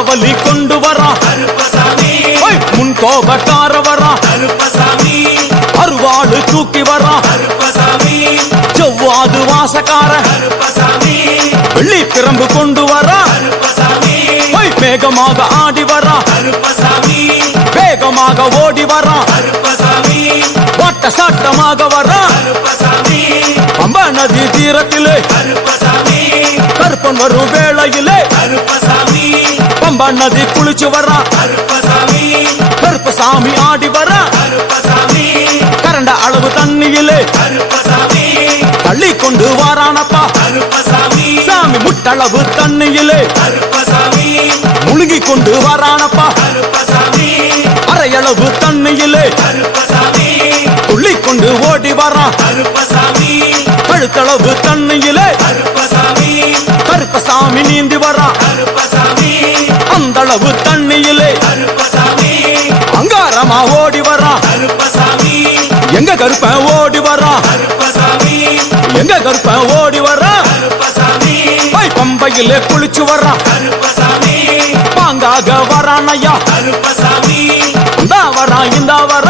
நாகவலி கொண்டு வரா முன் கோபக்கார வரா அருவாடு தூக்கி வரா செவ்வாது வாசக்கார வெள்ளி பிரம்பு கொண்டு வரா வேகமாக ஆடி வரா வேகமாக ஓடி வரா வட்ட சாட்டமாக வரா பம்பா நதி தீரத்திலே கருப்பன் வரும் வேளையிலே பம்பா நதி குளிச்சு வரா கருப்பசாமி ஆடி வரா கரண்ட அளவு தண்ணியிலே தள்ளி கொண்டு வாரானப்பா சாமி முட்டளவு தண்ணியிலே முழுகி கொண்டு வாரானப்பா அரையளவு தண்ணியிலே துள்ளி கொண்டு ஓடி வரா கழுத்தளவு தண்ணியிலே கருப்பசாமி நீந்தி வரா அந்த அளவு தண்ணியிலே அங்காரமா ஓடி வரா எங்க கருப்ப ஓடி வரா எங்க கருப்ப ஓடி வரா பம்பையிலே குளிச்சு வரா பாங்காக வரானையா இந்த வரா